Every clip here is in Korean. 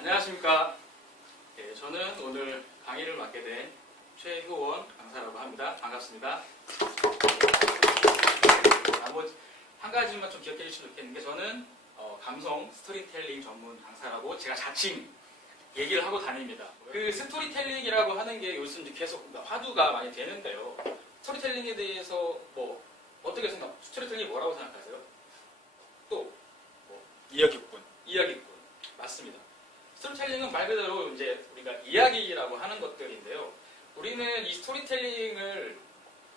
안녕하십니까. 예, 저는 오늘 강의를 맡게 된 최효원 강사라고 합니다. 반갑습니다. 한 가지만 좀 기억해 주시면 좋겠는 게 저는 감성 스토리텔링 전문 강사라고 제가 자칭 얘기를 하고 다닙니다. 그 스토리텔링이라고 하는 게 요즘 이제 계속 화두가 많이 되는데요. 스토리텔링에 대해서 어떻게 스토리텔링이 뭐라고 생각하세요? 또 이야기꾼. 이야기꾼. 맞습니다. 스토리텔링은 말 그대로 이제 우리가 이야기라고 하는 것들인데요. 우리는 이 스토리텔링을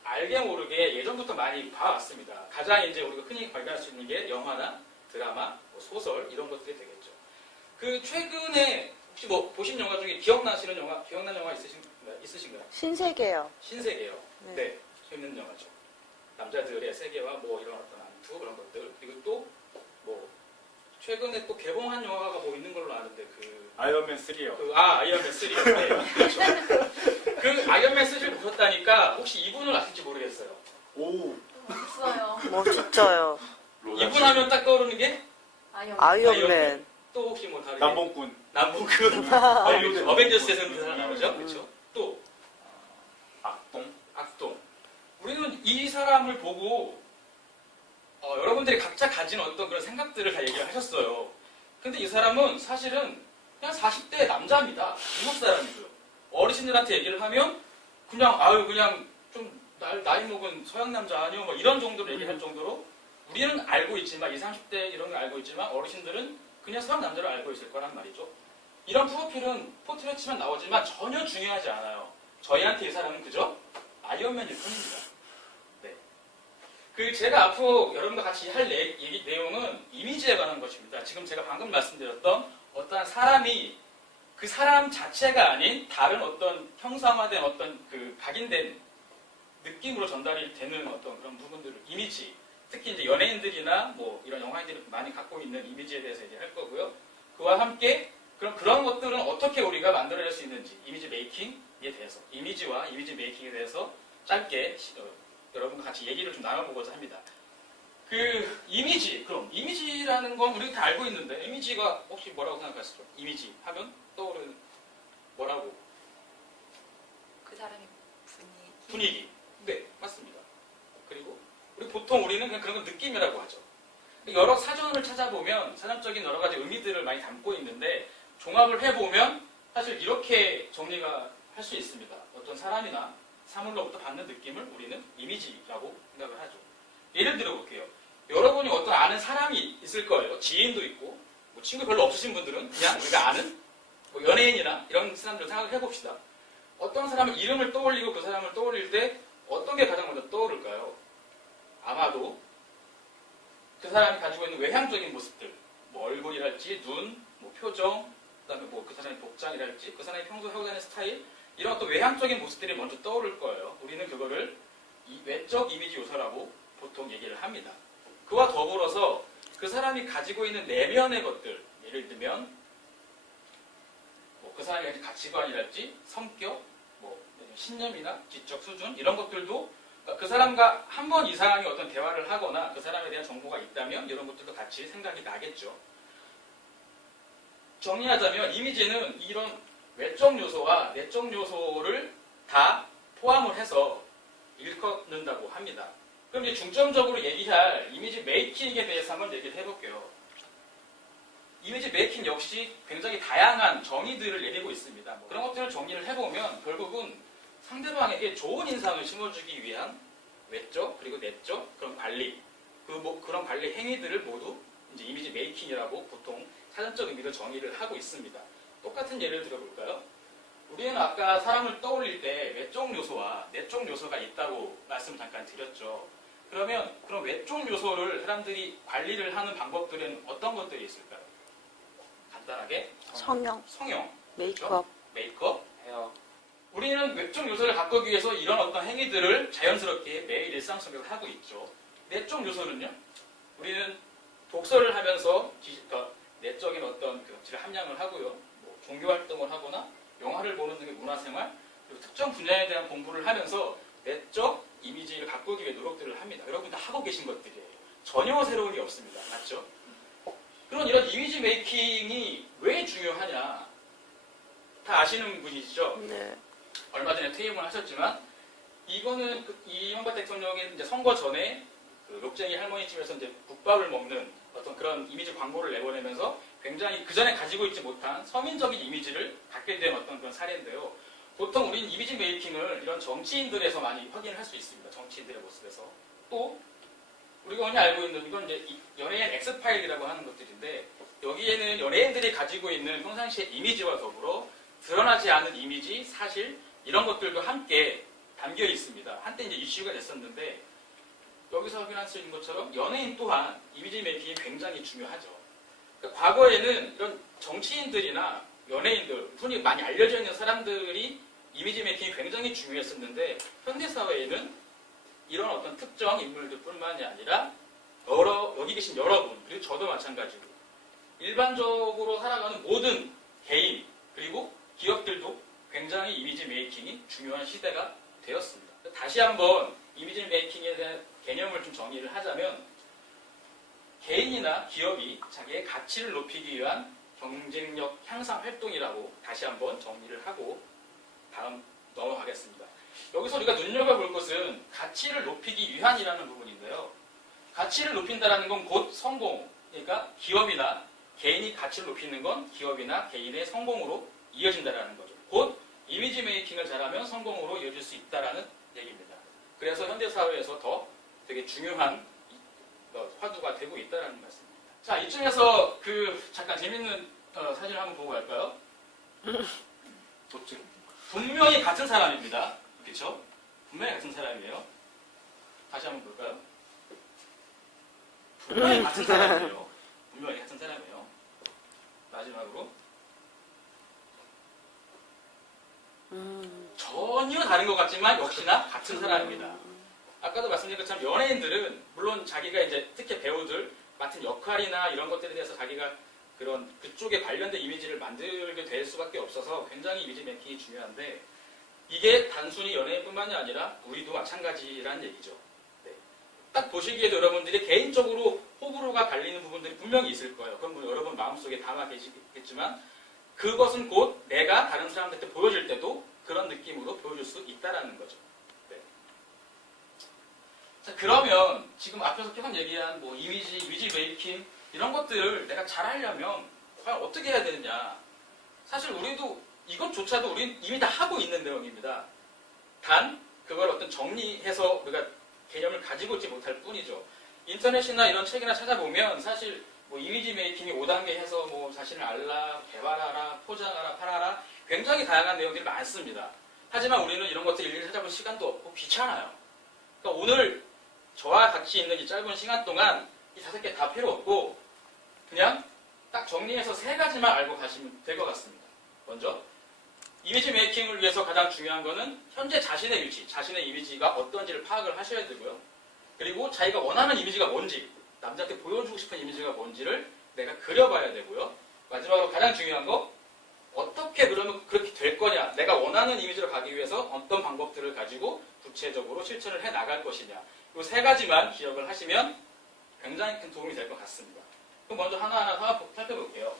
알게 모르게 예전부터 많이 봐왔습니다. 가장 이제 우리가 흔히 발견할 수 있는 게 영화나 드라마, 소설 이런 것들이 되겠죠. 그 최근에 혹시 보신 영화 중에 기억나는 영화 있으신가요? 신세계요. 신세계요. 네. 네, 재밌는 영화죠. 남자들의 세계와 이런 어떤 암투 그런 것들. 그리고 또 최근에 또 개봉한 영화가 있는 걸로 아는데 아이언맨 3요. 아이언맨 3요. 네, 그렇죠. 그 아이언맨 3를 보셨다니까 혹시 이분을 아실지 모르겠어요. 오. 멋있어요. 멋있어요. 이분 하면 딱 떠오르는 게 아이언맨. 또 혹시 다른 남봉꾼. 남봉꾼. 어벤져스에서는 그 사람 나오죠. 그렇죠. 또 악동. 우리는 이 사람을 보고 여러분들이 각자 가진 어떤 그런 생각들을 다 얘기를 하셨어요. 근데 이 사람은 사실은 그냥 40대 남자입니다. 미국 사람이고요. 어르신들한테 얘기를 하면 그냥 좀 나이 먹은 서양 남자 아니요 이런 정도로 얘기할 정도로 우리는 알고 있지만 20, 30대 이런 걸 알고 있지만 어르신들은 그냥 서양 남자를 알고 있을 거란 말이죠. 이런 프로필은 포트레이트만 나오지만 전혀 중요하지 않아요. 저희한테 이 사람은 그저 아이언맨일 뿐입니다. 제가 앞으로 여러분과 같이 할 내용은 이미지에 관한 것입니다. 지금 제가 방금 말씀드렸던 어떠한 사람이 그 사람 자체가 아닌 다른 어떤 형상화된 어떤 각인된 느낌으로 전달이 되는 어떤 그런 부분들을 이미지, 특히 이제 연예인들이나 이런 영화인들이 많이 갖고 있는 이미지에 대해서 얘기할 거고요. 그와 함께 그런 것들은 어떻게 우리가 만들어낼 수 있는지 이미지 메이킹에 대해서 이미지와 이미지 메이킹에 대해서 짧게 여러분과 같이 얘기를 좀 나눠보고자 합니다. 이미지라는 건 우리가 다 알고 있는데, 이미지가 혹시 뭐라고 생각하시죠? 이미지 하면 떠오르는 뭐라고? 그 사람의 분위기. 네, 맞습니다. 그리고 우리는 그냥 그런 건 느낌이라고 하죠. 여러 사전을 찾아보면 사전적인 여러 가지 의미들을 많이 담고 있는데, 종합을 해보면 사실 이렇게 정리가 할 수 있습니다. 어떤 사람이나 사물로부터 받는 느낌을 우리는 이미지라고 생각을 하죠. 예를 들어 볼게요. 여러분이 어떤 아는 사람이 있을 거예요. 지인도 있고, 친구 별로 없으신 분들은 그냥 우리가 아는 연예인이나 이런 사람들 생각을 해봅시다. 어떤 사람의 이름을 떠올리고 그 사람을 떠올릴 때 어떤 게 가장 먼저 떠오를까요? 아마도 그 사람이 가지고 있는 외향적인 모습들, 얼굴이랄지 눈, 표정, 그다음에 그 사람의 복장이랄지 그 사람이 평소에 하고 다니는 스타일, 이런 어떤 외향적인 모습들이 먼저 떠오를 거예요. 우리는 그거를 외적 이미지 요소라고 보통 얘기를 합니다. 그와 더불어서 그 사람이 가지고 있는 내면의 것들, 예를 들면 그 사람의 가치관이랄지 성격, 신념이나 지적 수준 이런 것들도 그 사람과 한 번 이상의 어떤 대화를 하거나 그 사람에 대한 정보가 있다면 이런 것들도 같이 생각이 나겠죠. 정리하자면 이미지는 이런 외적 요소와 내적 요소를 다 포함을 해서 일컫는다고 합니다. 그럼 이제 중점적으로 얘기할 이미지 메이킹에 대해서 한번 얘기를 해볼게요. 이미지 메이킹 역시 굉장히 다양한 정의들을 내리고 있습니다. 그런 것들을 정리를 해보면 결국은 상대방에게 좋은 인상을 심어주기 위한 외적 그리고 내적 그런 관리, 그런 관리 행위들을 모두 이제 이미지 메이킹이라고 보통 사전적 의미로 정의를 하고 있습니다. 똑같은 예를 들어볼까요? 우리는 아까 사람을 떠올릴 때 외적 요소와 내적 요소가 있다고 말씀을 잠깐 드렸죠. 그러면 그런 외적 요소를 사람들이 관리를 하는 방법들은 어떤 것들이 있을까요? 간단하게 성형, 메이크업, 그렇죠? 메이크업, 헤어. 우리는 외적 요소를 가꾸기 위해서 이런 어떤 행위들을 자연스럽게 매일 일상 속에서 하고 있죠. 내적 요소는요? 우리는 독서를 하면서 내적인 어떤 가치를 함양을 하고요. 종교 활동을 하거나 영화를 보는 등의 문화생활, 그리고 특정 분야에 대한 공부를 하면서 내적 이미지를 가꾸기 위해 노력들을 합니다. 여러분 다 하고 계신 것들이에요. 전혀 새로운 게 없습니다. 맞죠? 그런 이런 이미지 메이킹이 왜 중요하냐? 다 아시는 분이시죠? 네. 얼마 전에 퇴임을 하셨지만 이거는 이명박 대통령이 이제 선거 전에 그 욕쟁이 할머니 집에서 이제 국밥을 먹는 어떤 그런 이미지 광고를 내보내면서 굉장히 그 전에 가지고 있지 못한 서민적인 이미지를 갖게 된 어떤 그런 사례인데요. 보통 우리는 이미지 메이킹을 이런 정치인들에서 많이 확인을 할 수 있습니다. 정치인들의 모습에서. 또 우리가 흔히 알고 있는 이건 이제 연예인 X파일이라고 하는 것들인데 여기에는 연예인들이 가지고 있는 평상시의 이미지와 더불어 드러나지 않은 이미지, 사실 이런 것들도 함께 담겨 있습니다. 한때 이제 이슈가 됐었는데 여기서 확인할 수 있는 것처럼 연예인 또한 이미지 메이킹이 굉장히 중요하죠. 그러니까 과거에는 이런 정치인들이나 연예인들, 흔히 많이 알려져 있는 사람들이 이미지 메이킹이 굉장히 중요했었는데 현대 사회에는 이런 어떤 특정 인물들뿐만이 아니라 여기 계신 여러분, 그리고 저도 마찬가지고 일반적으로 살아가는 모든 개인 그리고 기업들도 굉장히 이미지 메이킹이 중요한 시대가 되었습니다. 다시 한번 이미지 메이킹에 대한 개념을 좀 정리를 하자면 개인이나 기업이 자기의 가치를 높이기 위한 경쟁력 향상 활동이라고 다시 한번 정리를 하고 다음 넘어가겠습니다. 여기서 우리가 눈여겨볼 것은 가치를 높이기 위한이라는 부분인데요. 가치를 높인다는 건 곧 성공, 그러니까 기업이나 개인이 가치를 높이는 건 기업이나 개인의 성공으로 이어진다는 거죠. 곧 이미지 메이킹을 잘하면 성공으로 이어질 수 있다는 얘기입니다. 그래서 현대사회에서 더 되게 중요한 화두가 되고 있다는 말씀입니다. 자, 이쯤에서 잠깐 재밌는 사진을 한번 보고 갈까요? 분명히 같은 사람입니다. 그렇죠? 분명히 같은 사람이에요. 다시 한번 볼까요? 분명히 같은 사람이에요. 분명히 같은 사람이에요. 마지막으로 전혀 다른 것 같지만 역시나 같은 사람입니다. 아까도 말씀드린 것처럼 연예인들은 물론 자기가 이제 특히 배우들 맡은 역할이나 이런 것들에 대해서 자기가 그쪽에 관련된 이미지를 만들게 될 수밖에 없어서 굉장히 이미지 메이킹이 중요한데 이게 단순히 연예인뿐만이 아니라 우리도 마찬가지라는 얘기죠. 네. 딱 보시기에도 여러분들이 개인적으로 호불호가 갈리는 부분들이 분명히 있을 거예요. 그건 뭐 여러분 마음속에 담아 계시겠지만 그것은 곧 내가 다른 사람들한테 보여줄 때도 그런 느낌으로 보여줄 수 있다는 거죠. 네. 자, 그러면 지금 앞에서 계속 얘기한 뭐 이미지 메이킹 이런 것들을 내가 잘하려면 과연 어떻게 해야 되느냐. 사실 우리도 이것조차도 우리는 이미 다 하고 있는 내용입니다. 단 그걸 어떤 정리해서 우리가 개념을 가지고 있지 못할 뿐이죠. 인터넷이나 이런 책이나 찾아보면 사실 뭐 이미지 메이킹이 5단계 해서 뭐 자신을 알라, 개발하라, 포장하라, 팔아라 굉장히 다양한 내용들이 많습니다. 하지만 우리는 이런 것들 일일이 찾아볼 시간도 없고 귀찮아요. 그러니까 오늘 저와 같이 있는 이 짧은 시간 동안 이 5개 다 필요 없고 그냥 딱 정리해서 3가지만 알고 가시면 될 것 같습니다. 먼저 이미지 메이킹을 위해서 가장 중요한 거는 현재 자신의 위치, 자신의 이미지가 어떤지를 파악을 하셔야 되고요. 그리고 자기가 원하는 이미지가 뭔지, 남자한테 보여주고 싶은 이미지가 뭔지를 내가 그려봐야 되고요. 마지막으로 가장 중요한 거, 어떻게 그러면 그렇게 될 거냐, 내가 원하는 이미지로 가기 위해서 어떤 방법들을 가지고 구체적으로 실천을 해 나갈 것이냐. 이 3가지만 기억을 하시면 굉장히 큰 도움이 될 것 같습니다. 그럼 먼저 하나하나 살펴볼게요.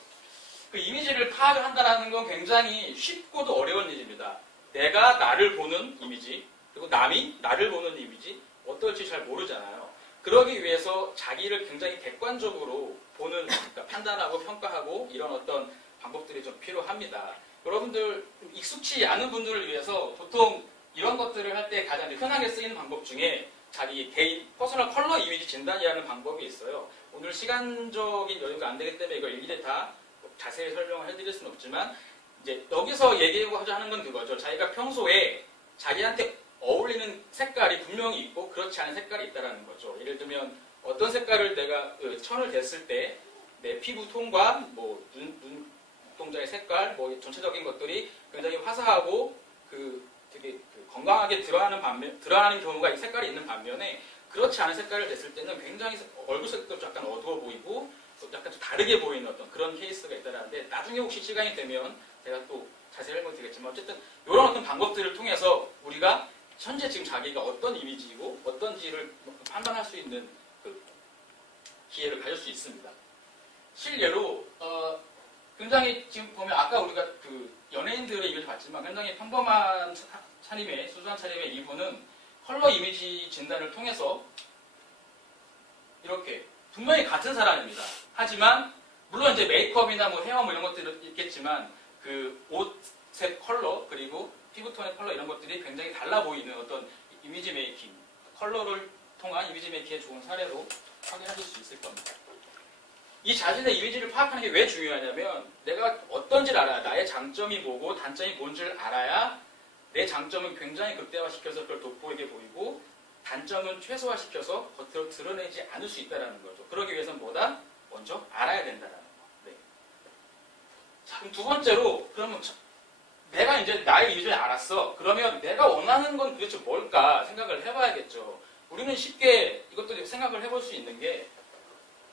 그 이미지를 파악을 한다는 건 굉장히 쉽고도 어려운 일입니다. 내가 나를 보는 이미지, 그리고 남이 나를 보는 이미지, 어떨지 잘 모르잖아요. 그러기 위해서 자기를 굉장히 객관적으로 보는, 그러니까 판단하고 평가하고 이런 어떤 방법들이 좀 필요합니다. 여러분들 익숙치 않은 분들을 위해서 보통 이런 것들을 할 때 가장 흔하게 쓰이는 방법 중에 자기 개인 퍼스널 컬러 이미지 진단이라는 방법이 있어요. 오늘 시간적인 여유가 안 되기 때문에 이걸 일일이 다 자세히 설명을 해드릴 수는 없지만 이제 여기서 얘기하고자 하는 건 그거죠. 자기가 평소에 자기한테 어울리는 색깔이 분명히 있고 그렇지 않은 색깔이 있다는 거죠. 예를 들면 어떤 색깔을 내가 천을 댔을 때 내 피부 톤과 뭐 눈동자의 색깔, 뭐 전체적인 것들이 굉장히 화사하고 되게 건강하게 드러나는 경우가 이 색깔이 있는 반면에 그렇지 않은 색깔을 냈을 때는 굉장히 얼굴색도 약간 어두워 보이고 약간 좀 다르게 보이는 어떤 그런 케이스가 있다는데 나중에 혹시 시간이 되면 제가 또 자세히 설명드리겠지만 어쨌든 이런 어떤 방법들을 통해서 우리가 현재 지금 자기가 어떤 이미지이고 어떤지를 판단할 수 있는 그 기회를 가질 수 있습니다. 실례로 굉장히 지금 보면 아까 우리가 그 연예인들의 이미지를 봤지만 굉장히 평범한 차림의 수수한 차림의 이분은 컬러 이미지 진단을 통해서 이렇게 분명히 같은 사람입니다. 하지만 물론 이제 메이크업이나 뭐 헤어 뭐 이런 것들이 있겠지만 그 옷의 컬러 그리고 피부톤의 컬러 이런 것들이 굉장히 달라 보이는 어떤 이미지 메이킹, 컬러를 통한 이미지 메이킹의 좋은 사례로 확인하실 수 있을 겁니다. 이 자신의 이미지를 파악하는 게 왜 중요하냐면 내가 어떤지를 알아야 나의 장점이 뭐고 단점이 뭔지를 알아야 내 장점은 굉장히 극대화시켜서 그걸 돋보이게 보이고 단점은 최소화시켜서 겉으로 드러내지 않을 수 있다는 거죠. 그러기 위해서는 뭐다? 먼저 알아야 된다는 거. 네. 자, 그럼 두 번째로 그러면 내가 이제 나의 이미지를 알았어. 그러면 내가 원하는 건 도대체 뭘까 생각을 해봐야겠죠. 우리는 쉽게 이것도 생각을 해볼 수 있는 게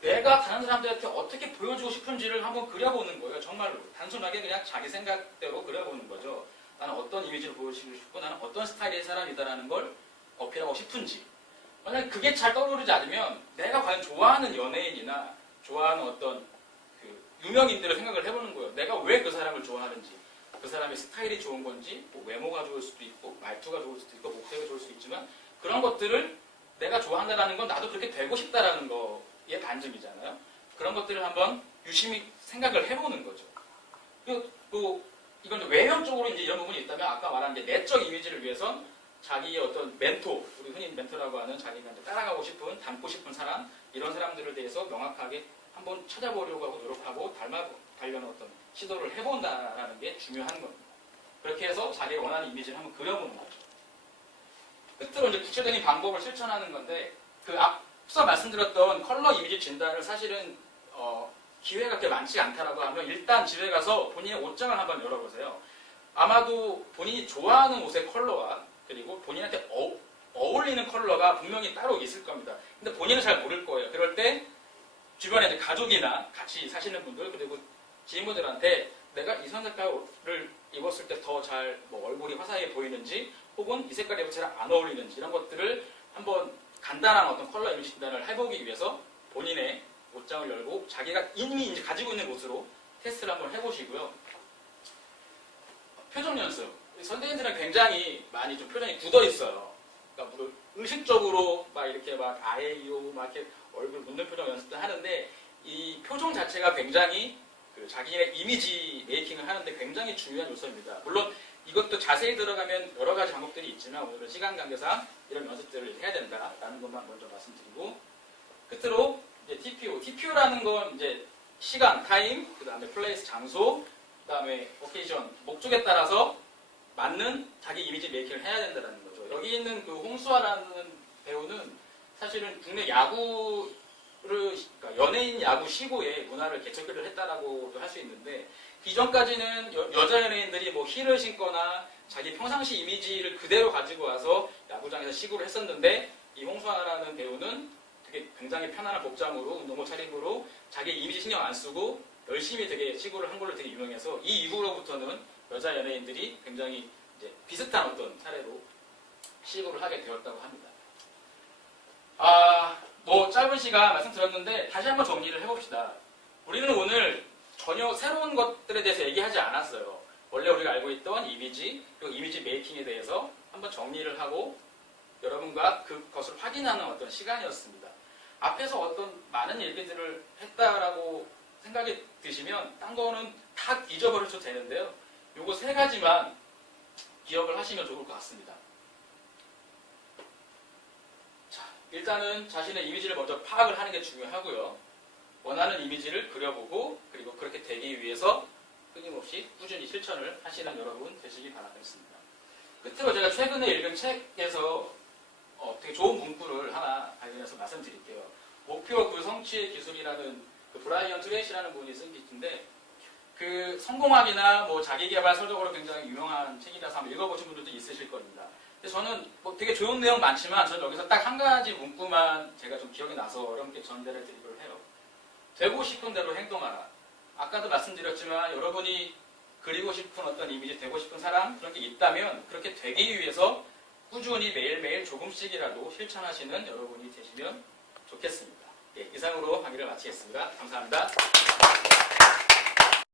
내가 다른 사람들한테 어떻게 보여주고 싶은지를 한번 그려보는 거예요. 정말로. 단순하게 그냥 자기 생각대로 그려보는 거죠. 나는 어떤 이미지를 보여주고 싶고 나는 어떤 스타일의 사람이다라는 걸 어필하고 싶은지. 만약에 그게 잘 떠오르지 않으면 내가 과연 좋아하는 연예인이나 좋아하는 어떤 그 유명인들을 생각을 해보는 거예요. 내가 왜 그 사람을 좋아하는지. 그 사람의 스타일이 좋은 건지, 뭐 외모가 좋을 수도 있고, 말투가 좋을 수도 있고, 목소리가 좋을 수도 있지만 그런 것들을 내가 좋아한다는 건 나도 그렇게 되고 싶다라는 거의 반증이잖아요. 그런 것들을 한번 유심히 생각을 해보는 거죠. 그리고 또 이건 외형적으로 이제 이런 부분이 있다면 아까 말한 게 내적 이미지를 위해선 자기의 어떤 멘토, 우리 흔히 멘토라고 하는 자기가 이제 따라가고 싶은, 닮고 싶은 사람 이런 사람들을 대해서 명확하게 한번 찾아보려고 하고 노력하고 닮려는 어떤 시도를 해본다라는 게 중요한 겁니다. 그렇게 해서 자기가 원하는 이미지를 한번 그려보는 거죠. 끝으로 이제 구체적인 방법을 실천하는 건데 그 앞서 말씀드렸던 컬러 이미지 진단을 사실은 기회가 그렇게 많지 않다라고 하면 일단 집에 가서 본인의 옷장을 한번 열어보세요. 아마도 본인이 좋아하는 옷의 컬러와 그리고 본인한테 어울리는 컬러가 분명히 따로 있을 겁니다. 근데 본인은 잘 모를 거예요. 그럴 때 주변에 이제 가족이나 같이 사시는 분들 그리고 지인분들한테 내가 이 색깔을 입었을 때 더 잘 뭐 얼굴이 화사해 보이는지 혹은 이 색깔이 잘 안 어울리는지 이런 것들을 한번 간단한 어떤 컬러 이미지 진단을 해보기 위해서 본인의 옷장을 열고 자기가 이미 이제 가지고 있는 옷으로 테스트를 한번 해보시고요. 표정 연습. 선생님들은 굉장히 많이 좀 표정이 굳어 있어요. 그러니까 뭐 의식적으로 막 이렇게 막 아예요 막 이렇게 얼굴 묻는 표정 연습도 하는데 이 표정 자체가 굉장히 그 자기의 이미지 메이킹을 하는데 굉장히 중요한 요소입니다. 물론 이것도 자세히 들어가면 여러 가지 방법들이 있지만 오늘은 시간 관계상 이런 연습들을 해야 된다라는 것만 먼저 말씀드리고 끝으로 이제 TPO. TPO라는 건 이제 시간, 타임, 그 다음에 플레이스, 장소, 그 다음에 오케이션, 목적에 따라서 맞는 자기 이미지 메이킹을 해야 된다는 거죠. 여기 있는 그 홍수아라는 배우는 사실은 국내 야구를, 그러니까 연예인 야구 시구의 문화를 개척을 했다라고도 할 수 있는데 이전까지는 여자 연예인들이 뭐 힐을 신거나 자기 평상시 이미지를 그대로 가지고 와서 야구장에서 시구를 했었는데 이 홍수아라는 배우는 되게 굉장히 편안한 복장으로 운동복 차림으로 자기 이미지 신경 안 쓰고 열심히 되게 시구를 한 걸로 되게 유명해서 이 이후로부터는 여자 연예인들이 굉장히 이제 비슷한 어떤 사례로 시구를 하게 되었다고 합니다. 뭐 짧은 시간 말씀드렸는데 다시 한번 정리를 해봅시다. 우리는 오늘 전혀 새로운 것들에 대해서 얘기하지 않았어요. 원래 우리가 알고 있던 이미지 그리고 이미지 메이킹에 대해서 한번 정리를 하고 여러분과 그것을 확인하는 어떤 시간이었습니다. 앞에서 어떤 많은 얘기들을 했다라고 생각이 드시면 딴 거는 다 잊어버려도 되는데요. 요거 세 가지만 기억을 하시면 좋을 것 같습니다. 자, 일단은 자신의 이미지를 먼저 파악을 하는 게 중요하고요. 원하는 이미지를 그려보고 그리고 그렇게 되기 위해서 끊임없이 꾸준히 실천을 하시는 여러분 되시기 바라겠습니다. 끝으로 제가 최근에 읽은 책에서 되게 좋은 문구를 하나 발견해서 말씀드릴게요. 목표 그 성취의 기술이라는 그 브라이언 트레이시라는 분이 쓴 책인데 그 성공학이나 뭐 자기개발 서적으로 굉장히 유명한 책이라서 한번 읽어보신 분들도 있으실 겁니다. 근데 저는 뭐 되게 좋은 내용 많지만 저는 여기서 딱 한 가지 문구만 제가 좀 기억이 나서 여러분께 전달을 드리기로 해요. 되고 싶은 대로 행동하라. 아까도 말씀드렸지만 여러분이 그리고 싶은 어떤 이미지, 되고 싶은 사람 그런 게 있다면 그렇게 되기 위해서 꾸준히 매일매일 조금씩이라도 실천하시는 여러분이 되시면 좋겠습니다. 예, 이상으로 강의를 마치겠습니다. 감사합니다.